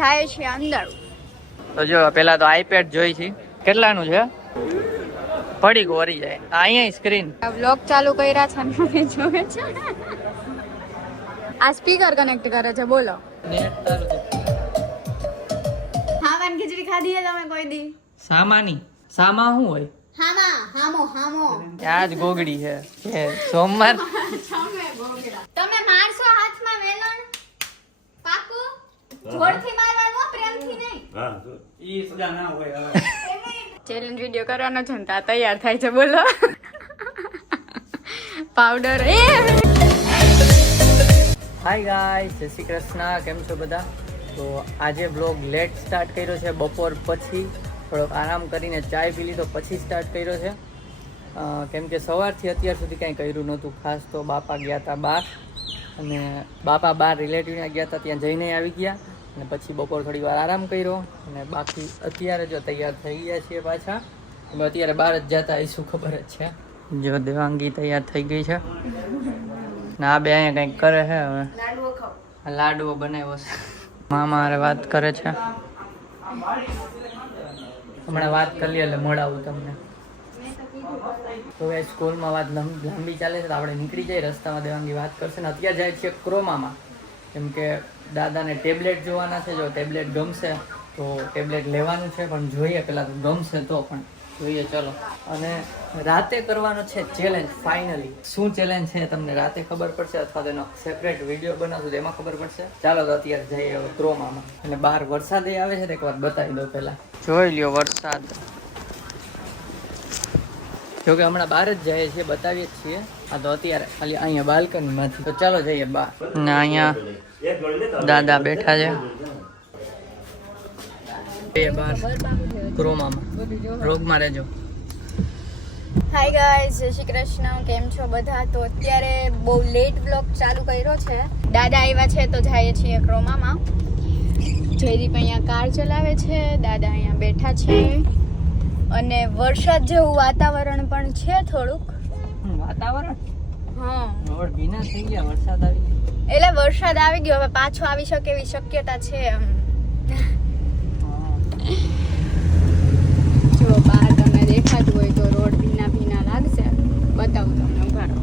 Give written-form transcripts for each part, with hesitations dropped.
જાય છે અંદર. તો જો પેલા તો આઈપેડ જોઈ છે, કેટલાનું છે? પડી ગોરી જાય અહીંયા સ્ક્રીન. વ્લોગ ચાલુ કર્યા છે ને જોવે છે. આ સ્પીકર કનેક્ટ કરે છે. બોલો. ખાવાની ખીચડી ખાધી છે તમે કોઈ દી? સામાની સામા શું હોય? હામા હામો હામો. આ જ ગોગડી છે કે સોમવાર. તમે મારશો હાથમાં વેલણ પાકું? જોરથી મારવાનો, પ્રેમથી નહીં. હા ઈ સજા ના હોય હવે. ચેલેન્જ વિડિયો કરવાનો છે ને તા તૈયાર થાય છે. બોલો. પાવડર એ હાય ગાઈસ, જય શ્રી કૃષ્ણ. કેમ છો બધા? તો આજે બ્લોગ લેટ સ્ટાર્ટ કર્યો છે, બપોર પછી થોડોક આરામ કરીને ચાય પી લીધો પછી સ્ટાર્ટ કર્યો છે. કેમ કે સવારથી અત્યાર સુધી કાંઈ કર્યું નહોતું ખાસ. તો બાપા ગયા હતા બહાર, અને બાપા બહાર રિલેટિવને ગયા હતા, ત્યાં જઈને આવી ગયા, અને પછી બપોર થોડી વાર આરામ કર્યો, અને બાકી અત્યારે જો તૈયાર થઈ ગયા છીએ પાછા. અમે અત્યારે બહાર જ જતા આવીશું, ખબર જ છે. જો દેવાંગી તૈયાર થઈ ગઈ છે, ના બે અહીંયા કંઈક કરે છે. હવે લાડવો બનાવ્યો છે. મામા હારે વાત કરે છે. હમણાં વાત કરી લે એટલે મોડાવું તમને. તો એ સ્કૂલમાં વાત લાંબી ચાલે છે, તો આપણે નીકળી જઈએ. રસ્તામાં દેવાંગી વાત કરશે ને અત્યારે જાય છીએ ક્રોમામાં, કેમ કે દાદાને ટેબ્લેટ જોવાના છે. જો ટેબ્લેટ ગમશે તો ટેબ્લેટ લેવાનું છે, પણ જોઈએ પેલા તો ગમશે તો પણ જોઈએ. ચલો. અને રાતે કરવાનો છે ચેલેન્જ. ફાઇનલી શું ચેલેન્જ છે તમને રાતે ખબર પડશે, અથવા તેનો સેપરેટ વિડીયો બનાવશું એમાં ખબર પડશે. ચાલો તો અત્યારે જઈએ હવે ક્રોમામાં. અને બહાર વરસાદ આવે છે તો એકવાર બતાવી દો પહેલા. જોઈ લ્યો વરસાદ. જોકે હમણાં બહાર જ જઈએ છીએ, બતાવીએ જ છીએ. આ તો અત્યારે ખાલી અહીંયા બાલ્કનીમાંથી. તો ચાલો જઈએ બહાર. ને અહીંયા દાદા બેઠા છે બહાર ક્રોમામાં. રોગમાં રહેજો. હાય ગાઈઝ, જય શ્રી કૃષ્ણ. કેમ છો બધા? તો અત્યારે બહુ લેટ વ્લોગ ચાલુ કર્યો છે. દાદા આવ્યા છે તો જઈએ છીએ ક્રોમામાં. જયદીપ અહીંયા કાર ચલાવે છે, દાદા અહીંયા બેઠા છે, અને વરસાદ જેવું વાતાવરણ પણ છે થોડુંક. વાતાવરણ હા, રોડ ભીના થઈ ગયા, વરસાદ આવી ગયો. એટલે વરસાદ આવી ગયો, હવે પાછો આવી શકે એવી શક્યતા છે એમ. જો બહાર તમને દેખાતું હોય તો રોડ ભીના ભીના લાગશે. બતાવું તમને, ઉભા રહો.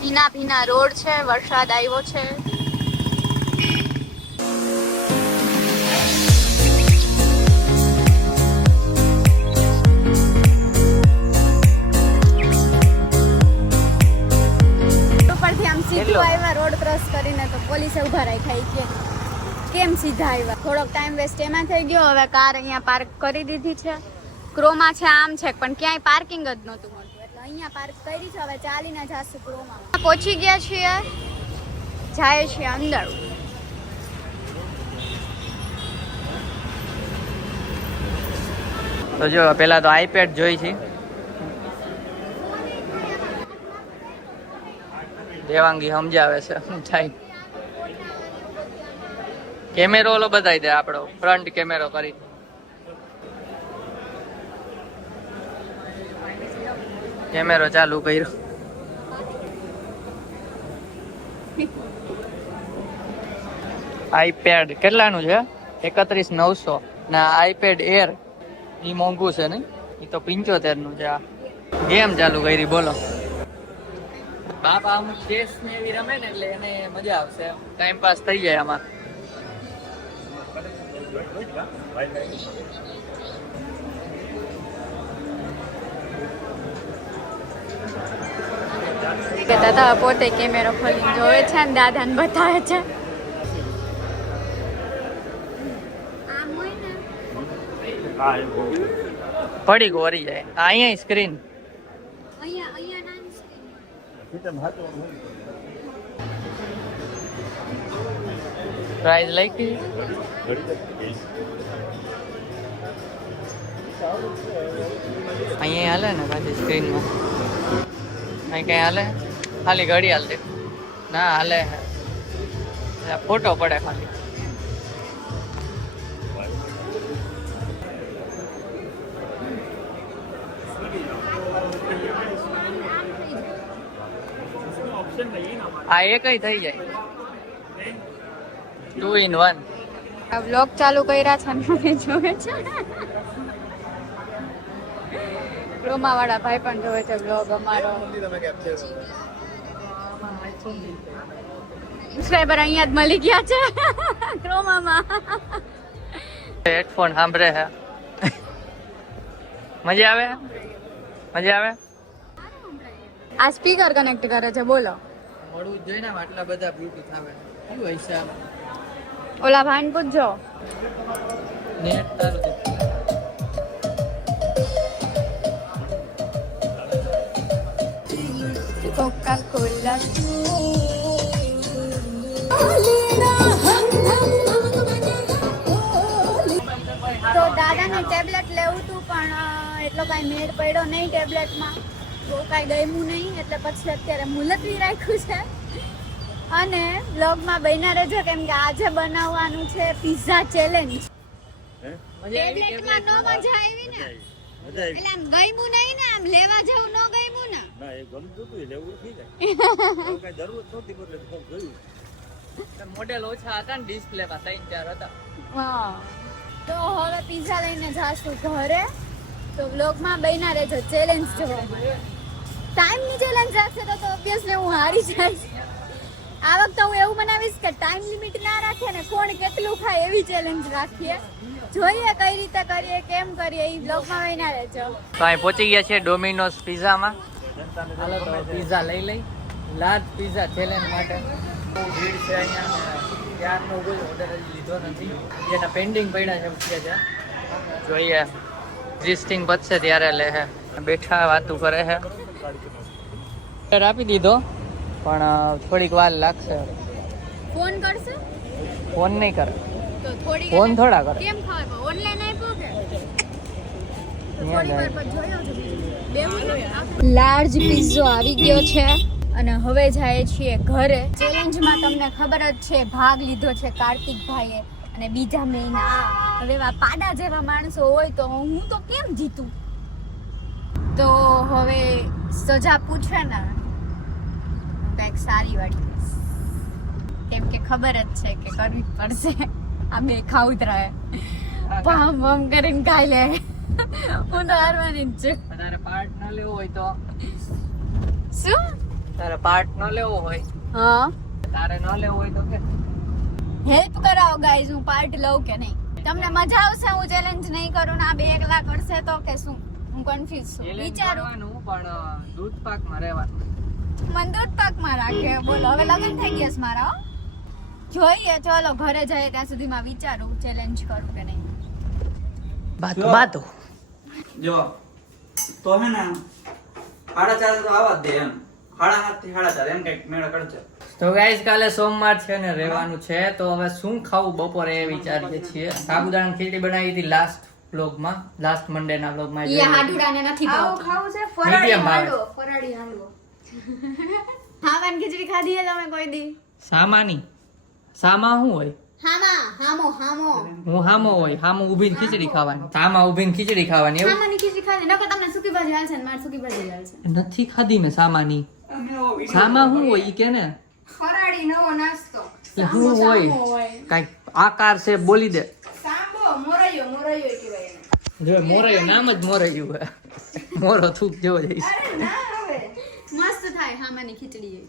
ભીના ભીના રોડ છે, વરસાદ આવ્યો છે. ઉપરથી આમ સીધું આવ્યા રોડ ક્રોસ કરીને તો પોલીસે ઉભા રાખ્યા કે કેમ સીધા આવ્યા. થોડોક ટાઈમ વેસ્ટ એમાં થઈ ગયો. હવે કાર અહીંયા પાર્ક કરી દીધી છે. ક્રોમા છે આમ છે, પણ ક્યાંય પાર્કિંગ જ નહોતું મળતું, એટલે અહીંયા પાર્ક કરી છે. હવે ચાલીને જાશું ક્રોમામાં. પહોંચી ગયા છીએ, જાય છીએ અંદર. તો જો પેલા તો આઈપેડ જોઈ છે. દેવાંગી સમજાવે છે શું થાય. કેમેરો ઓલો બતાવી દે, આપણો ફ્રન્ટ કેમેરો કરી. કેમેરો ચાલુ કર્યો. આઈપેડ કેટલાનું છે? 31,900 ના. આઈપેડ એર ઈ મોંઘું છે ને, ઈ તો 75 નું છે. આ ગેમ ચાલુ કરી. બોલો. બાપા અમુક ચેસ ને એવી રમે ને એટલે એને મજા આવશે, ટાઈમ પાસ થઈ જાય આમાં. દાદા પોતે કેમેરો ખોલીને જોવે છે ને દાદાને બતાવે છે. પડી ગોરી જાય અહીંયા સ્ક્રીન. પ્રાઇઝ લખી અહીંયા હાલે ને પાછી સ્ક્રીનમાં. અહીં કઈ હાલે? ખાલી ઘડી હાલતી ના હાલે, ફોટો પડે ખાલી. આ એ કઈ થઈ જાય. 2 in 1. આ વ્લોગ ચાલુ કર્યા છે ને મને જોવે છે રોમા વાળા ભાઈ પણ જોવે છે વ્લોગ અમારો સબસ્ક્રાઇબર અહીંયા જ મળી ગયા છે ક્રોમામાં હેડફોન સાંભળે છે. મજા આવે? મજા આવે? આ સ્પીકર કનેક્ટ કરે છે બોલો મળવું જ જોઈએ ને આટલા બધા બ્લૂટૂથ આવે. શું હોય છે આમ? ઓલા ભાઈને પૂછજો નેટ તારું છે. કોકા કોલા તો દાદાને ટેબ્લેટ લેવું હતું પણ એટલો કાંઈ મેળ પડ્યો નહીં ટેબ્લેટમાં બહુ કાંઈ ગમ્યું નહીં એટલે પછી અત્યારે મુલતવી રાખ્યું છે અને બ્લોગમાં બન્યા રહેજો કેમ કે આજે બનાવવાનું છે પિઝા ચેલેન્જ ટેબ્લેટમાં નો મજા આવી ને એટલે આમ ગમ્યું નહીં ને આમ લેવા જેવું ન ગમ્યું ને ના એ ગમતું હતું લેવું થઈ જાય કઈ જરૂર નહોતી એટલે કોક ગયું મોડેલ ઓછા હતા ને ડિસ્પ્લેમાં 3-4 હતા. હા તો હવે પિઝા લઈને જાશું ઘરે તો વ્લોગમાં બન્યા રહેજો ચેલેન્જ જોવા ટાઈમની ચેલેન્જ રાખશે તો ઓબ્વિયસલી હું હારી જઈશ આ વખતે હું એવું બનાવીશ કે ટાઈમ લિમિટ ના રાખીએ ને કોણ કેટલું ખાય એવી ચેલેન્જ રાખીએ જોઈએ કઈ રીતે કરીએ કેમ કરીએ એ વ્લોગમાં બન્યા રહેજો તો અહીં પહોંચી ગયા છે ડોમિનોઝ પિઝામાં. હાલો તો પિઝા લઈ લઈ લાર્જ પિઝા ચેલેન્જ માટે. બહુ ભીડ છે અહીંયા ત્યારનો કોઈ ઓર્ડર હજી લીધો નથી એના પેન્ડિંગ પડ્યા છે પૂછે છે જોઈએ રિસ્ટિંગ પતશે ત્યારે લે છે બેઠા વાતું કરે છે ઓર્ડર આપી દીધો પણ થોડીક વાર લાગશે. ફોન કરશે ફોન નહીં કરે તો થોડી ફોન થોડા કરે કેમ ખબર ઓનલાઈન આપ્યો કે થોડી વાર પછી જોયો છે લાર્જ પિઝ્ઝો આવી ગયો છે અને હવે જાય છીએ ઘરે ચેલેન્જમાં તમને ખબર જ છે ભાગ લીધો છે કાર્તિકભાઈએ અને બીજા મહિના હવે એવા પાડા જેવા માણસો હોય તો હું તો કેમ જીતું તો હવે સજા પૂછે ને કંઈક સારી વાળી કેમ કે ખબર જ છે કે કરવી જ પડશે આ બે ખાઉતરા ભામ ભામ કરીને ખાઈ લે હું તો હારવાની જ છું તારે પાર્ટ ન લેવો હોય તો શું તારે પાર્ટ ન લેવો હોય હા તારે ન લેવો હોય તો કે હેલ્પ કરાવો ગાઈઝ હું પાર્ટ લઉં કે નહીં તમને મજા આવશે હું ચેલેન્જ નહીં કરું ને આ બે એકલા કરશે તો કે શું હું કન્ફ્યુઝ છું વિચારું કરવાનું પણ દૂધ પાકમાં રહેવાનું. મને દૂધ પાકમાં રાખે બોલો હવે લગન થઈ ગયા છે મારા હો. જોઈએ ચલો ઘરે જઈએ ત્યાં સુધીમાં વિચારું ચેલેન્જ કરું કે નહીં બાતો જો તો હે ને 4:30 તો આવા જ દે એમ 7:30 થી 4:30 એમ કઈક મેળ કરજો. તો ગાઈસ કાલે સોમવાર છે ને રહેવાનું છે તો હવે શું ખાવું બપોરે એ વિચારીએ છીએ. સાબુદાણા ખીચડી બનાવી હતી લાસ્ટ વ્લોગમાં લાસ્ટ મન્ડે ના વ્લોગમાં ઈ હાડુડાને નથી ભાવતું ખાવું છે Medium ભાવે. ફરાળી હાંડવો હાવાન ખીચડી ખાધી હે તમે કોઈ દી સામાની સામા શું હોય હામો હું હામો હોય હામો ઊભીને ખીચડી ખાવાની સામા ઊભીને ખીચડી ખાવાની એવું હામાની ખીચડી ખાધી નકો તમને સુકી ભાજી હાલશે ને માર સુકી ભાજી હાલશે નથી ખાધી મેં સામાની સામા શું હોય ઈ કે ને ફરાળી નવો નાસ્તો એ શું હોય કાંઈક આકાર છે બોલી દે સાંબો મોરૈયો કહેવાય એને જો મોરૈયો નામ જ મોરૈયું હે મોરો થૂક જેવો જઈશ અરે ના હવે મસ્ત થાય હામાની ખીચડી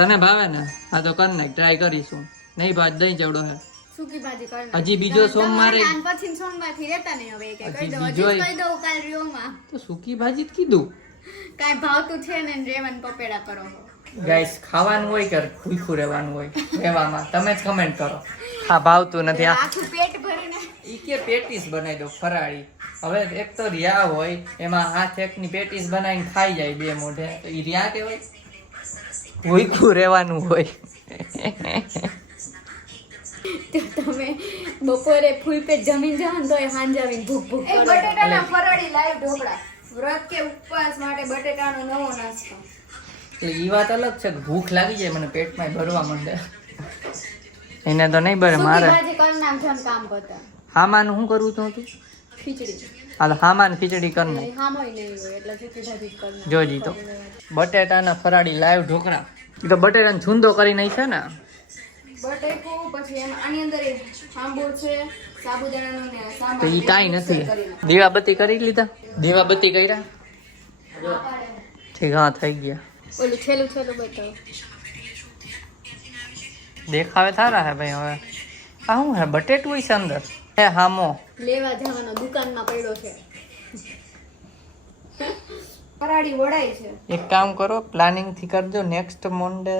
તને ભાવે ને હા તો કર નાખ ટ્રાય કરીશું નહીં ભાત દહીં ચવડો હે સુકી ભાજી કર હજી બીજો સોમવારે પછી સોમવારથી રહેતા નહીં હવે કે કહી દો બીજો કહી દઉં કાલ રીઓમાં તો સૂકી ભાજી જ કીધું કાંઈ ભાવતું છે ને રેવન પપેડા કરો ગાઈસ ખાવાનું હોય કે ભૂખ્યું રહેવાનું હોય રહેવામાં તમે જ કમેન્ટ કરો હા ભાવતું નથી આ આખું પેટ ભરીને ઈ કે પેટીસ બનાવી દો ફરાળી હવે એક તો રિયા હોય એમાં હાથ એકની પેટીસ બનાવીને ખાઈ જાય બે મોઢે તો ઈ રિયા કહેવાય ભૂખ્યું રહેવાનું હોય તો તમે બપોરે ફૂલ પેટ જમીન જાવ ને તો સાંજે આવીને ભૂખ ભૂખ કરો બટેટાના ફરાળી લાઈવ ઢોકળા વ્રત કે ઉપવાસ માટે બટેટાનો નવો નાસ્તો એટલે ઈ વાત અલગ છે કે ભૂખ લાગી જાય મને પેટમાં ભરવા માંડે એને તો નહીં ભરે મારે ભાજી કર નાખ જેમ કામ કરતા હામાનું શું કરવું તો હતું ખીચડી હાલ હામાન ખીચડી કર નાખ હામોય નહીં હોય એટલે સુકી ભાજી જ કર નાખ જોજી તો બટેટાના ફરાળી લાઈવ ઢોકળા ઈ તો બટેટાને છૂંદો કરી નાખે ને બટેકું પછી એમ આની અંદર આંબો છે સાબુદાણાનો ને તો સાંભાર ઈ કાંઈ નથી. દીવાબત્તી કરી લીધા? દીવાબત્તી કર્યા? ઠીક, હા થઈ ગયા. ઓલું છેલ્લું બતાવો. દેખાવે સારા હે ભાઈ. હવે આ શું હે? બટેટું છે અંદર. હે હામો લેવા જવાનો દુકાનમાં પડ્યો છે. ફરાળી વડાઈ છે. એક કામ કરો, પ્લાનિંગ થી કરજો. નેક્સ્ટ મોન્ડે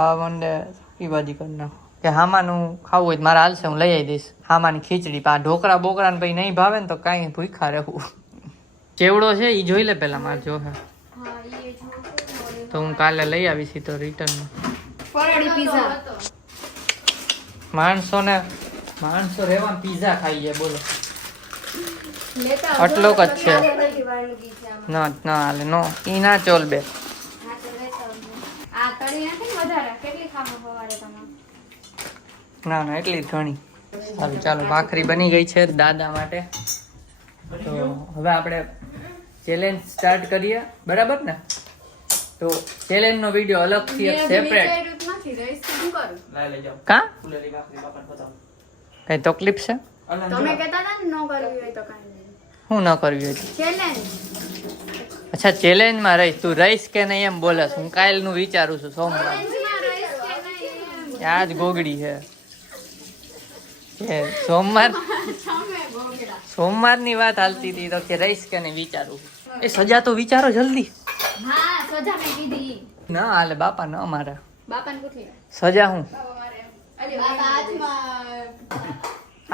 આ મોન્ડે ઈ ભાજી કરી નાખો. કે હામાનું ખાવું હોય તો મારે હાલશે, હું લઈ આવી દઈશ. હામાની ખીચડી. આ ઢોકળા બોકળા ને પછી નહીં ભાવે ને તો કાંઈ ભૂખા રહેવું. ચેવડો છે ઈ જોઈ લે પેલા મારે જો હે હા ઈ જો તો હું કાલે લઈ આવીશ. તો રિટર્ન ફરાળી પીઝા. માણસો રહેવા પીઝા ખાઈએ બોલો. લેતા આટલો જ છે. વાનગી છે આમાં. ના હાલે નો ઈ ના ચોલ બે. હા તો લેતા આવજો. આ તળી નાખી ને વધારે કેટલી ખાવા ફવારે તમે? ના એટલી જ ઘણી. સારું ચાલો, ભાખરી બની ગઈ છે દાદા માટે. તો હવે આપણે ચેલેન્જ સ્ટાર્ટ કરીએ, બરાબર ને? તો ચેલેન્જ નો વિડિયો અલગથી એક સેપરેટ. નથી રહીશ તો શું કરું? લઈ જાઓ. કા ફૂલેલી ભાખરી બાપાને બતાવો. કઈ તકલીફ છે? તમે કહેતા હતા ને ન કરવી હોય તો કાંઈ નહીં. હું ન કરવી હોય? ચેલેન્જ. અચ્છા ચેલેન્જમાં રહીશ. તું રહીશ કે નહીં એમ બોલે. હું કાલનું વિચારું છું સોમવાર. ચેલેન્જમાં રહીશ કે નહીં? આ જ ગોગડી છે કે સોમવારની વાત હાલતી હતી તો કે રહીશ કે નહીં વિચારું. એ સજા તો વિચારો જલ્દી. હા સજા મેં કીધી. ના હાલે બાપા ન મારા. બાપાને પૂછી લે. સજા હું બાપા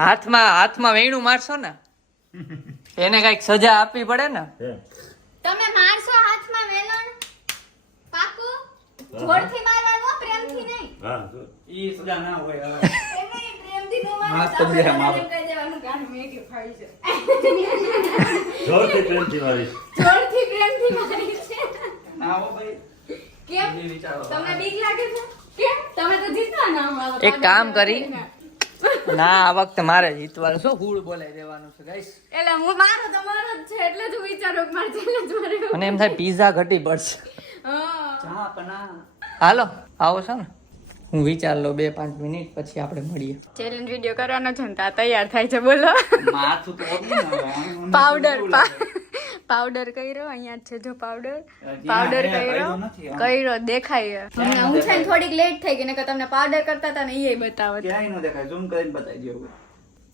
હાથમાં વેણું મારશો ને એને કઈક સજા આપવી પડે ને. તમે મારશો હાથમાં વેલણ પાકું જોરથી મારવાનો પ્રેમથી નહીં. ઈ સજા ના હોય હવે. એમાં પ્રેમથી નો માફ મારતા કરી દે, માફ. એમ કહી દેવાનું કે આનું મેગી ફાડી છે. જોરથી પ્રેમથી મારીશ. જોરથી પ્રેમથી મારી છે. ના હો ભાઈ. કેમ એ વિચારો. તમને બીક લાગે છે? કેમ તમે તો જીતવાના આમાં. એક કામ કરી. ના આ વખતે મારે જીતવાનું. શું હુળ બોલાઈ દેવાનું છે ગાઈસ. એટલે હું મારો તો મારો જ છે એટલે જ વિચારો કે મારે ચેલેન્જ મારે. મને એમ થાય પીઝા ઘટી પડશે. હા ચા પના. હાલો આવો છો ને, હું વિચાર લો 2-5 મિનિટ પછી આપણે મળીએ. ચેલેન્જ વિડિયો કરવાનો છે ને તા તૈયાર થાય છે બોલો. માથું તો ઓગળી ના હવે. આમ પાવડર કર્યો અહીંયા જ છે જો પાવડર હજી કર્યો નથી. કર્યો દેખાય હમણાં હું છે ને થોડીક લેટ થઈ ગઈ ને કે તમને પાવડર કરતા હતા ને એ બતાવો. ક્યાંય ન દેખાય. ઝૂમ કરીને બતાવી દો.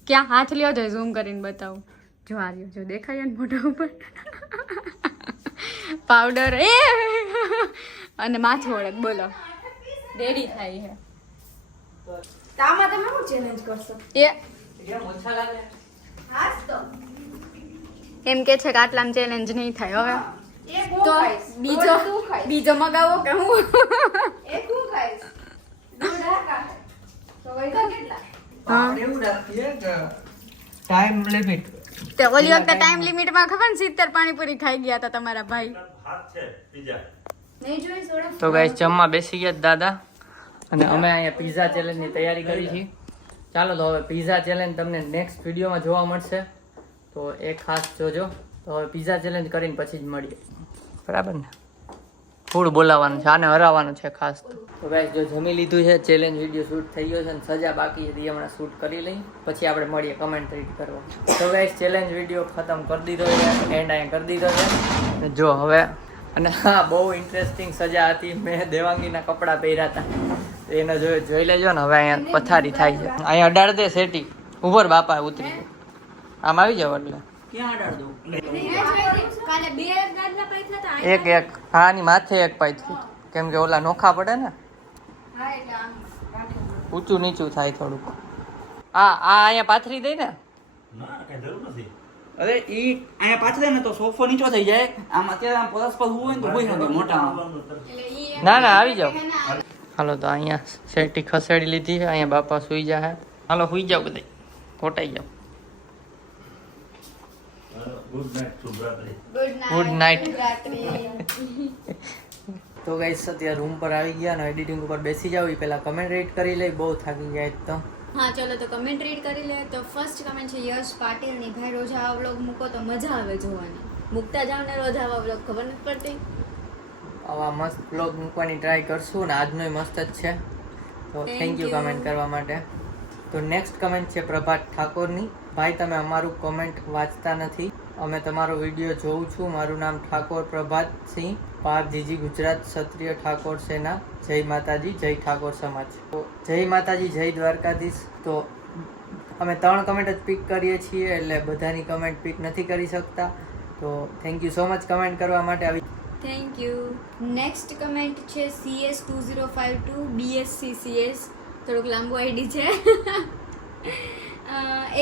ક્યાં હાથ લ્યો જો ઝૂમ કરીને બતાવું. જો આ રહ્યો જો દેખાય ને મોઢા ઉપર પાવડર એ અને માથું ઓળખ બોલો રેડી થાય છે. તામાં તમે શું ચેલેન્જ કરશો? કેમ ઓછા લાગે? હાસ તો એમ કે છે કે આટલામાં ચેલેન્જ નહીં થાય હવે તો બીજો મગાવો કે હું આપણે એવું રાખીએ કે ટાઈમ લિમિટ. તે ઓલી વખતે ટાઈમ લિમિટ માં ખબર ને 70 પાણીપુરી ખાઈ ગયા હતા તમારા ભાઈ. હાથ છે બીજા. નહીં જોઈ સોડા. તો ગાઈસ જમવા બેસી ગયા દાદા અને અમે અહીંયા પીઝા ચેલેન્જની તૈયારી કરી છે. ચાલો તો હવે પીઝા ચેલેન્જ તમને નેક્સ્ટ વિડીયોમાં જોવા મળશે, તો એ ખાસ જોજો. તો હવે પીઝા ચેલેન્જ કરીને પછી જ મળીએ, બરાબર ને? ફૂડ બોલાવવાનું છે, આને હરાવવાનું છે ખાસ. તો ગાઈસ જો જમી લીધું છે, ચેલેન્જ વિડીયો શૂટ થઈ ગયો છે અને સજા બાકી હતી, હમણાં શૂટ કરી લઈ પછી આપણે મળીએ કમેન્ટ રીડ કરવા. તો ગાઈસ ચેલેન્જ વિડીયો ખતમ કરી દીધો છે, એન્ડ અહીંયા કરી દીધો છે. જો હવે અને હા બહુ ઇન્ટરેસ્ટિંગ સજા હતી. મેં દેવાંગીના કપડાં પહેર્યા હતા, એને જોઈ લેજો ને. હવે અહીંયા પથારી થાય છે, અહીંયા અડાડ દે સેટી ઉપર. બાપા ઉતરી આમ આવી જાવ એટલે ક્યાં અડાડ દઉં? કાલે બે ગાદલા પૈસા હતા. એક હા ની માથે એક પાથરી, કેમ કે ઓલા નોખા પડે ને, હા એટલે આમ રાખો. ઊંચું નીચું થાય થોડુંક. આ અહીંયા પાથરી દઈ ને. ના કઈ જરૂર નથી. અરે ઈ અહીંયા પાછળ ને તો સોફો નીચો થઈ જાય. આમ અત્યારે આમ પરસ્પર હોય ને તો હોય શકે મોટા. એટલે ઈ એમ ના ના આવી જાવ. હે ને હાલો તો અહીંયા સેટી ખસેડી લીધી છે, અહીંયા બાપા સુઈ જાય. હાલો સુઈ જાવ બધા, ખોટાઈ જાવ. ગુડ નાઇટ શુભરાત્રી. Good night. રાત્રિ. તો ગાઈસ અત્યારે રૂમ પર આવી ગયા અને એડિટિંગ ઉપર બેસી જાવ. એ પહેલા કમેન્ટ રીડ કરી લઈ, બહુ થાકી જાય તો. હા ચલો તો કમેન્ટ રીડ કરી લે. તો ફર્સ્ટ કમેન્ટ છે યશ પાટીલની, ભાઈ રોજ આવા વ્લોગ મૂકો તો મજા આવે જોવાની. મૂકતા જાવ ને રોજ આવા વ્લોગ, ખબર નથી પડતી. આવા મસ્ત બ્લોગ મૂકવાની ટ્રાય કરશું ને આજનો મસ્ત જ છે. તો Thank thank you you. Comment કરવા માટે. તો નેક્સ્ટ કમેન્ટ છે પ્રભાત ઠાકોરની. ભાઈ તમે અમારું કોમેન્ટ વાંચતા નથી, અમે તમારો વિડીયો જોઉં છું. મારું નામ ઠાકોર પ્રભાત સિંહ, પાર જીજી, ગુજરાત, ક્ષત્રિય ઠાકોર સેના. જય માતાજી, જય ઠાકોર સમાજ. તો જય માતાજી, જય દ્વારકાધીશ. તો અમે 3 કમેન્ટ જ પિક કરીએ છીએ, એટલે બધાની કમેન્ટ પિક નથી કરી શકતા. તો thank you so much comment કરવા માટે. આવી થેન્ક યુ. નેક્સ્ટ કમેન્ટ છે CS2052 BSc CS. થોડુંક લાંબુ આઈડી છે.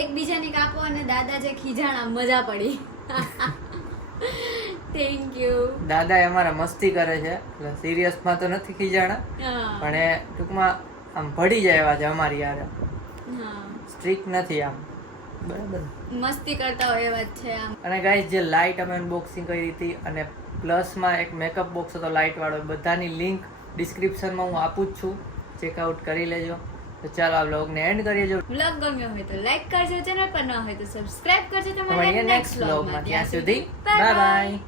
એકબીજાને કાપો અને દાદા જે ખીજાણા મજા પડી. Thank you. દાદા એ અમારા મસ્તી કરે છે, એટલે સિરિયસમાં તો નથી ખીજાણા, પણ એ ટૂંકમાં આમ ભળી જાય એવા છે અમારી યાર. સ્ટ્રીક નથી આમ, બરાબર. મસ્તી કરતા હોય એવા જ છે આમ. અને ગાઈસ જે લાઇટ અમે અનબોક્સિંગ કરી હતી, અને પ્લસમાં એક મેકઅપ બોક્સ હતો લાઇટ વાળો, બધાની લિંક ડિસ્ક્રિપ્શનમાં હું આપું જ છું, ચેકઆઉટ કરી લેજો. તો ચાલો આ વ્લોગને એન્ડ કરીએ. જો વ્લોગ ગમ્યો હોય તો લાઈક કરજો, ચેનલ પર ન હોય તો સબસ્ક્રાઇબ કરજો. તમારે મળીએ નેક્સ્ટ વ્લોગમાં. ત્યાં સુધી બાય બાય.